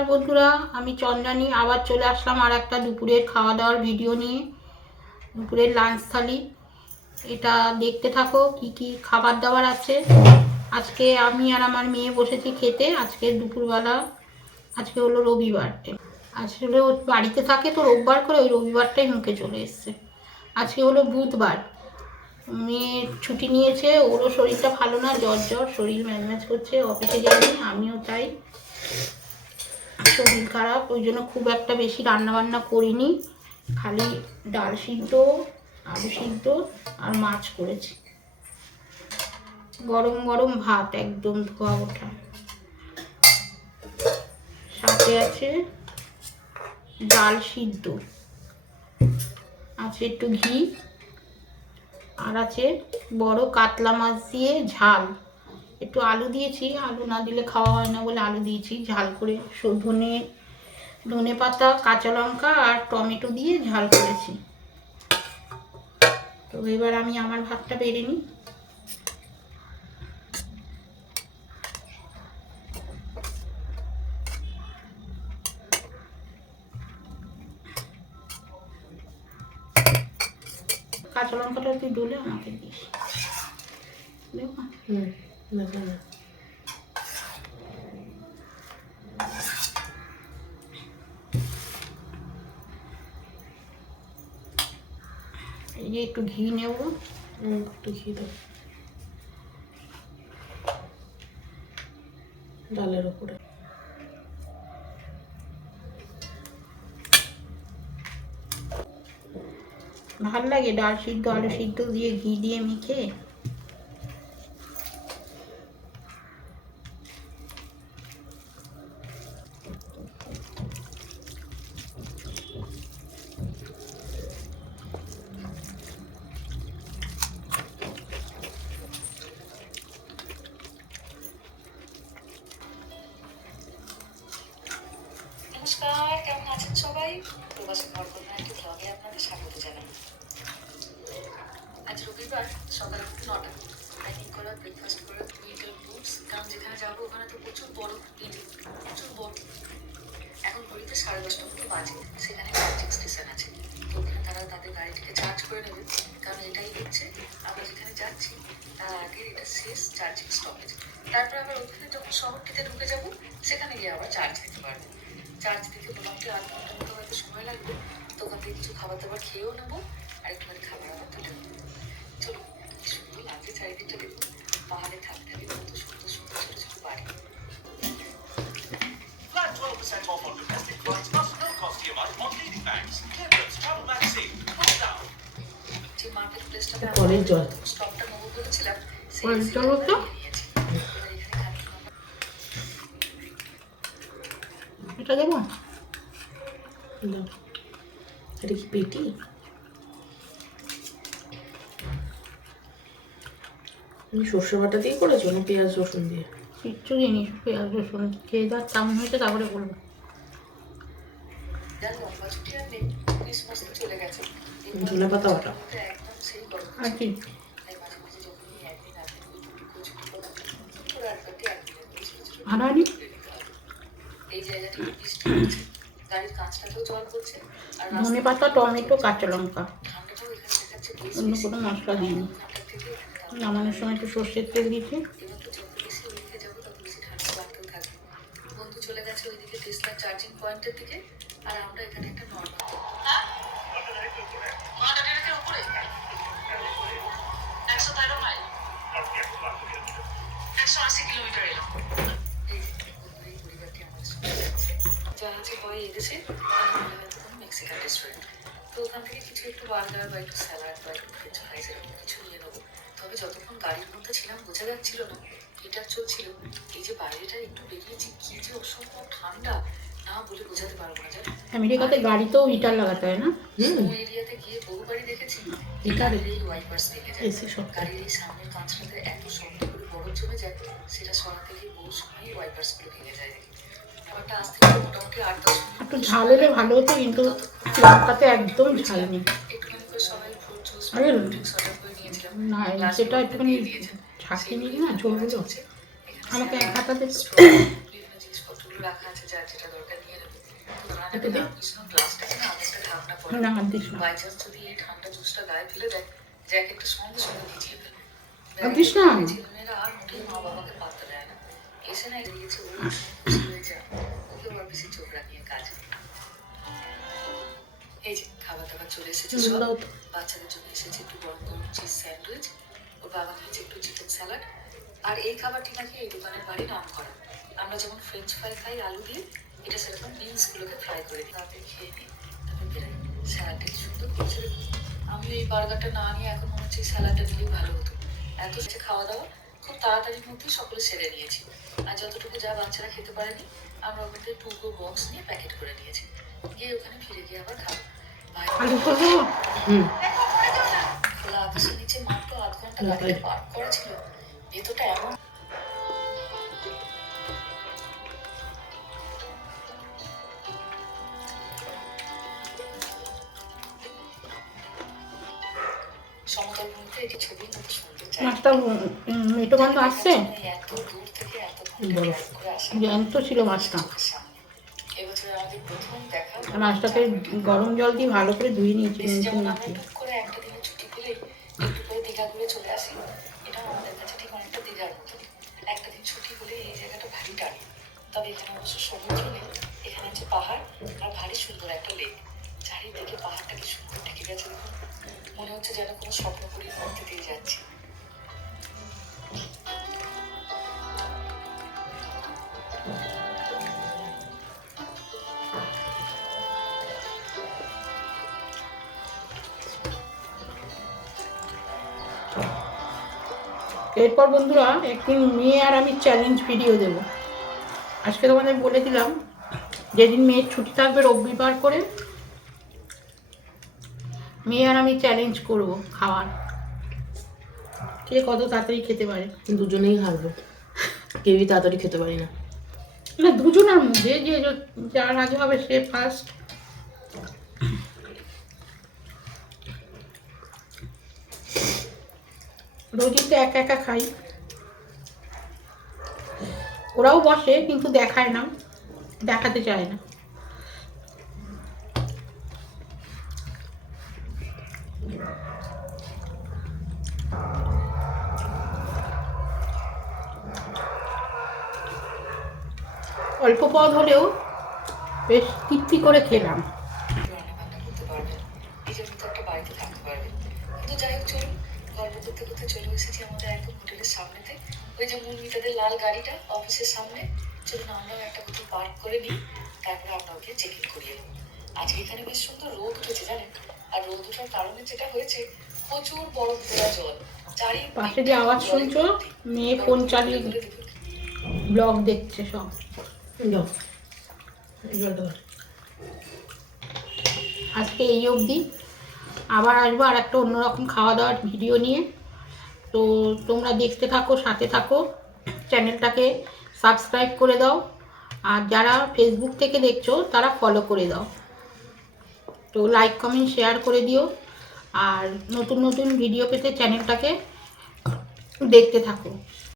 নমস্কার বন্ধুরা, আমি চন্দ্রানী আবার চলে আসলাম আর একটা দুপুরের খাওয়া দাওয়ার ভিডিও নিয়ে। দুপুরের লাঞ্চ থালি, এটা দেখতে থাকো কি কি খাবার দাবার আছে। আজকে আমি আর আমার মেয়ে বসেছি খেতে। আজকে দুপুরবেলা, আজকে হলো রবিবার, আসলে ও বাড়িতে থাকে তো রোববার করে, ওই রবিবারটাই মুখে চলে এসছে। আজকে হলো বুধবার, মেয়ে ছুটি নিয়েছে, ওরও শরীরটা ভালো না, জ্বর শরীর ম্যাজম্যাজ করছে, অফিসে যায়নি, আমিও তাই শরীর খারাপ, ওই জন্য খুব একটা বেশি রান্নাবান্না করিনি। খালি ডাল সিদ্ধ, আলু সিদ্ধ আর মাছ করেছি। গরম গরম ভাত একদম ধোয়া ওঠা, সাথে আছে ডাল সিদ্ধ, আছে একটু ঘি, আর আছে বড় কাতলা মাছ দিয়ে ঝাল। একটু আলু দিয়েছি, আলু না দিলে খাওয়া হয় না বলে আলু দিয়েছি ঝাল করে। ধনে পাতা, কাঁচা লঙ্কা আর টমেটো দিয়ে ঝাল করেছি। তো এবার আমি আমার ভাতটা বেড়ে নিই। কাঁচা লঙ্কাটা তুই ডলে আমাকে দিস। এই যে একটু ঘি নেব, একটু ঘি দাও ডালের উপরে। ভাল লাগে ডাল সিদ্ধ আলু সিদ্ধ দিয়ে ঘি দিয়ে মেখে। নমস্কার, কেমন আছেন সবাই? প্রবাসী ঘরকন্যা একটি ব্লগে আপনাদের স্বাগত জানাই। আজ রবিবার, সকাল 9টা। প্যাকিং করা, ব্রেকফাস্ট করা, উইন্টার বুটস, কারণ যেখানে যাবো ওখানে তো প্রচুর বরফ, প্রচুর বরফ। এখন ঘড়িতে 10:30 মতো বাজে। সেখানে চার্জিং স্টেশন আছে, তো ওখানে তারা তাদের গাড়িটিকে চার্জ করে নেবে, কারণ এটাই হচ্ছে আমরা যেখানে যাচ্ছি তার আগে এটা শেষ চার্জিং স্টপেজ। তারপর আবার ওখানে যখন শহরটিতে ঢুকে যাবো, সেখানে গিয়ে আবার চার্জ দিতে পারবো। চার্জ দিতে মোটামুটি 8 ঘন্টার মতো হয়তো সময় লাগবে। তো ওখান থেকে কিছু খাবার দাবার খেয়েও নেবো, আর একটুখানি খাবার আবার তুলে নেবো। চলো, কি সুন্দর লাগছে চারিদিকটা দেখুন। পাহাড়ে থাকতে থাকতে কত সুন্দর সুন্দর ছোট ছোট বাড়ি। Flat 12% off on domestic flights plus no cost EMI on leading banks. Clearance Travel Magazine. Call now. যে মার্কেট প্লেসটা পরের জল স্টপটা নেবো বলেছিলাম, পরের জল তো এটা দেবো। এটা কি পেটি? সর্ষে বাটা দিয়ে করেছো না পেঁয়াজ রসুন দিয়ে? কিচ্ছু জিনিস পেঁয়াজ রসুন খেয়ে যা কেমন হয়েছে তারপরে বলবো। লম্বা ছুটি আর নেই, ক্রিসমাস তো চলে গেছে। ধনে পাতা বাটা একদম সেই গরম আর কি তাই মাঝে মাঝে যখনই একদিন আপনি ছুটি করো, পুরো একবারটি একদিনের ছোট ছোট ভালো হয়নি? এই জায়গাটি বৃষ্টি হচ্ছে, গাড়ির কাঁচটাতেও জল পড়ছে, আর ধনে পাতা, টমেটো, কাঁচা লঙ্কা, ঠান্ডাটাও এখানে দেখাচ্ছে বেশ অন্য কোনো মশলা দিইনি। থেকে নামানোর সময় একটু সর্ষের তেল দিয়েছি। এবার তো যত বেশি ওইদিকে যাবো তত বেশি ঠান্ডা বাড়তেও থাকবে। বন্ধু চলে গেছে ওইদিকে টেসলার চার্জিং পয়েন্টের দিকে, আর আমরা এখানে একটা নর্মাল 113 মাইল 180 কিলোমিটার এলাম। এই পরিবারটি আমাদের সঙ্গে যাচ্ছে, জাহাজে করে এসেছে মেক্সিকান রেস্টুরেন্ট। তো ওখান থেকে কিছু একটু বার্গার বা একটু স্যালাড বা একটু ফ্রেঞ্চ ফ্রাইস এরকম কিছু নিয়ে নেবো। তবে যতক্ষণ গাড়ির মধ্যে ছিলাম বোঝা যাচ্ছিল না, হিটার চলছিল। এই যে বাইরেটা একটু বেরিয়েছি, কি যে অসম্ভব ঠান্ডা, না বলে বোঝাতে পারবো না। জানো আমেরিকাতে গাড়িতেও হিটার লাগাতে হয় না? এরিয়াতে গিয়ে বহু বাড়ি দেখেছি হিটারে এই ওয়াইপার্স থেকে যায়। এসি সব গাড়ির এই সামনের কাঁচটাতে এত শব্দ করে বরফ জমে যায়, সেটা সরাতে গিয়ে বহু সময় ওয়াইপার্স গুলো ভেঙে যায়। ব্যাপারটা আসতে মোটামুটি 8-10 মিনিট একটু ঝাল হলে ভালো হতো, কিন্তু লঙ্কাতে একদম ঝাল নেই। একটুখানি করে সবাই ফ্রুট জুস আরে ড্রিঙ্কস অর্ডার করে নিয়েছিলাম। না, সেটা একটুখানি ঝাঁকিয়ে নিবি না ঝোলগুলো। আমাকে এক হাতা দিতে বিভিন্ন জিনিসপত্রগুলো রাখা আছে, যার যেটা দরকার নিয়ে নেবে। তো রান্নাটাকে না পিছনে গ্লাসটাকে না আরেকটা ঢাকনা করে না হাত দিস না। বাই চান্স যদি এই ঠান্ডা জুসটা গায়ে ফেলে দেয়, জ্যাকেটটা সঙ্গে সঙ্গে ভিজিয়ে ফেলবে। হাত দিস না। ছেলেমেয়েরা আর মোটেই মা বাবাকে পাত্তা দেয় না। এসে না দিয়েছে ও খুশি হয়ে যায়, ওকে আবার বেশি চোখ রাখিয়ে কাজ। এই যে খাবার দাবার চলে এসেছে সব। দাও তো। বাচ্চাদের জন্য এসেছে একটু গরম গরম চিজ স্যান্ডউইচ, ওর বাবা খেয়েছে একটু চিকেন স্যালাড। আর এই খাবারটি নাকি এই দোকানের বাড়ি নাম করা। আমরা যেমন ফ্রেঞ্চ ফ্রাই খাই আলু দিয়ে, এটা সেরকম বিনসগুলোকে ফ্রাই করে দিই। তাতে খেয়ে নিই, তারপর বেরাই। স্যালাডটা কি সুন্দর করেছে দেখুন। আমি এই বার্গারটা না নিয়ে এখন মনে হচ্ছে এই স্যালাডটা নিলেই ভালো হতো। এত হচ্ছে খাওয়া দাওয়া খুব তাড়াতাড়ির মধ্যেই সকলে সেরে নিয়েছি। আর যতটুকু যা বাচ্চারা খেতে পারেনি, আমরা ওখান থেকে টুকরো বক্স নিয়ে প্যাকেট করে নিয়েছি। গিয়ে ওখানে ফিরে গিয়ে আবার খাবো। আলু করবো। খোলা আকাশের নিচে মাত্র আধ ঘন্টা গাড়িতে পার্ক করা ছিল। ভেতরটা এমন সমতল ভূমিতে এটি ছবির মতো সুন্দর জায়গা। মাছটা মেটো মাছ আসছে, এত দূর থেকে এত ঘন্টা ড্রাইভ করে আসা জ্যান্ত ছিল মাছটা। চোখের সামনে। এবছর আমাদের প্রথম দেখা। আর মাছটাকে গরম জল দিয়ে ভালো করে ধুয়ে নিয়েছি বেশি নুন যেমন না আমরা দিয়ে। টুক করে একটা দিনের ছুটি পেলেই একটু করে দীঘা ঘুরে চলে আসি, এটা আমাদের কাছে ঠিক অনেকটা দীঘার মতো। একটা দিন ছুটি হলে এই জায়গাটা ভারী টানে। তবে এখানে অবশ্য সমুদ্র নেই, এখানে আছে পাহাড় আর ভারী সুন্দর একটা লেক। চারিদিকে পাহাড়টাকে সুন্দর ঢেকে গেছে দেখুন, মনে হচ্ছে যেন কোনো স্বপ্নপুরীর মধ্যে দিয়ে যাচ্ছি। এরপর বন্ধুরা একদিন মেয়ে আর আমি চ্যালেঞ্জ ভিডিও দেব। আজকে তোমাদের বলে দিলাম, যেদিন মেয়ের ছুটি থাকবে রবিবার করে, মেয়ে আর আমি চ্যালেঞ্জ করব খাওয়ার, কে কত তাড়াতাড়ি খেতে পারে। দুজনেই হারবো, কেউই তাড়াতাড়ি খেতে পারি না। না, দুজনের মধ্যে যে যার আগে হবে সে ফার্স্ট। রোজই তো একা একা খাই, ওরাও বসে কিন্তু দেখায় না, দেখাতে চায় না। অল্প পদ হলেও বেশ তৃপ্তি করে খেলাম। রান্না বান্না করতে পারবেন, নিজের মতো একটা বাড়িতে থাকতে পারবেন। কিন্তু যাই হোক চলুন, গল্প করতে করতে চলে এসেছি আমাদের একদম হোটেলের সামনেতে। ওই যে মূলমিতাদের লাল গাড়িটা অফিসের সামনে, চলুন আমরাও একটা কোথাও পার্ক করে নিই, তারপরে আমরা ওকে চেক ইন করিয়ে দেবো। আজকে এখানে বেশ সুন্দর রোদ উঠেছে জানেন, আর রোদ ওঠার কারণে যেটা হয়েছে, প্রচুর বরফ দেওয়া জল চারিদিকে। পাশে যে আওয়াজ শুনছো, মেয়ে ফোন চালিয়ে ব্লগ দেখছে সব। যাও, এই জলটা দাও। আজকে এই অবধি, আবার আসবো আর একটা অন্যরকম খাওয়া দাওয়ার ভিডিও নিয়ে। তো তোমরা দেখতে থাকো, সাথে থাকো, চ্যানেলটাকে সাবস্ক্রাইব করে দাও, আর যারা ফেসবুক থেকে দেখছো তারা ফলো করে দাও। তো লাইক কমেন্ট শেয়ার করে দিও, আর নতুন নতুন ভিডিও পেতে চ্যানেলটাকে দেখতে থাকো।